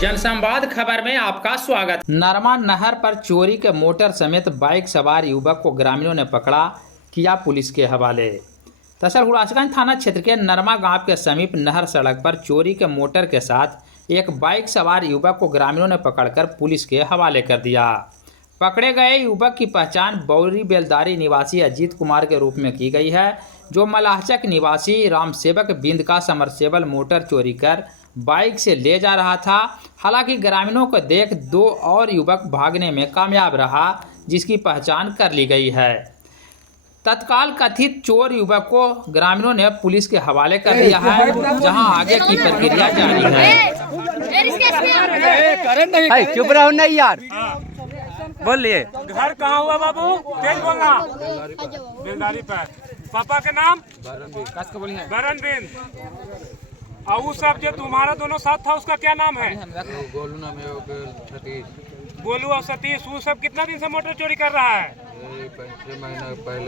जनसंवाद खबर में आपका स्वागत। नरमा नहर पर चोरी के मोटर समेत बाइक सवार युवक को ग्रामीणों ने पकड़ा, किया पुलिस के हवाले। दरअसल हुड़ासगंज थाना क्षेत्र के नरमा गांव के समीप नहर सड़क पर चोरी के मोटर के साथ एक बाइक सवार युवक को ग्रामीणों ने पकड़कर पुलिस के हवाले कर दिया। पकड़े गए युवक की पहचान बौरी बेलदारी निवासी अजीत कुमार के रूप में की गई है, जो मलाहचक निवासी रामसेवक बिंद का समरसेबल मोटर चोरी कर बाइक से ले जा रहा था। हालांकि ग्रामीणों को देख दो और युवक भागने में कामयाब रहा, जिसकी पहचान कर ली गई है। तत्काल कथित चोर युवक को ग्रामीणों ने पुलिस के हवाले कर दिया है, जहां आगे की प्रक्रिया जारी है। चुप रहो नहीं यार, बोलिए। घर कहाँ हुआ बाबू? तेज बोलना। बेलदारी पर। पापा के नाम? बरनबीन। और वो सब जो तुम्हारा दोनों साथ था उसका क्या नाम है? गोलू नाम है, सतीश। गोलू और सतीश। वो सब कितना दिन से मोटर चोरी कर रहा है? 5-6 महीना पहले।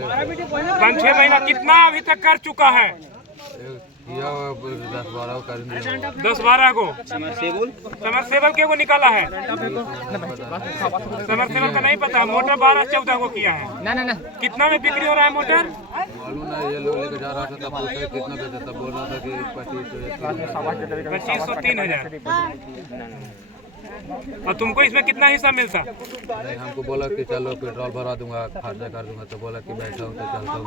5-6 महीना। कितना अभी तक कर चुका है? 10-12 को। समरसेबल के को निकाला है? समरसेबल का नहीं पता। मोटर 12-14 को किया है। ना। कितना में बिक्री हो रहा है मोटर? मालूम ना, ये लोग लेके जा रहा था, तब पूछा कितना देता, तब बोल रहा था कि 2500-3000। और तुमको इसमें कितना हिस्सा मिलता? नहीं, हमको बोला कि चलो पेट्रोल भरा दूंगा, खर्चा कर दूंगा, तो बोला कि बैठा हूँ तो चलता हूँ,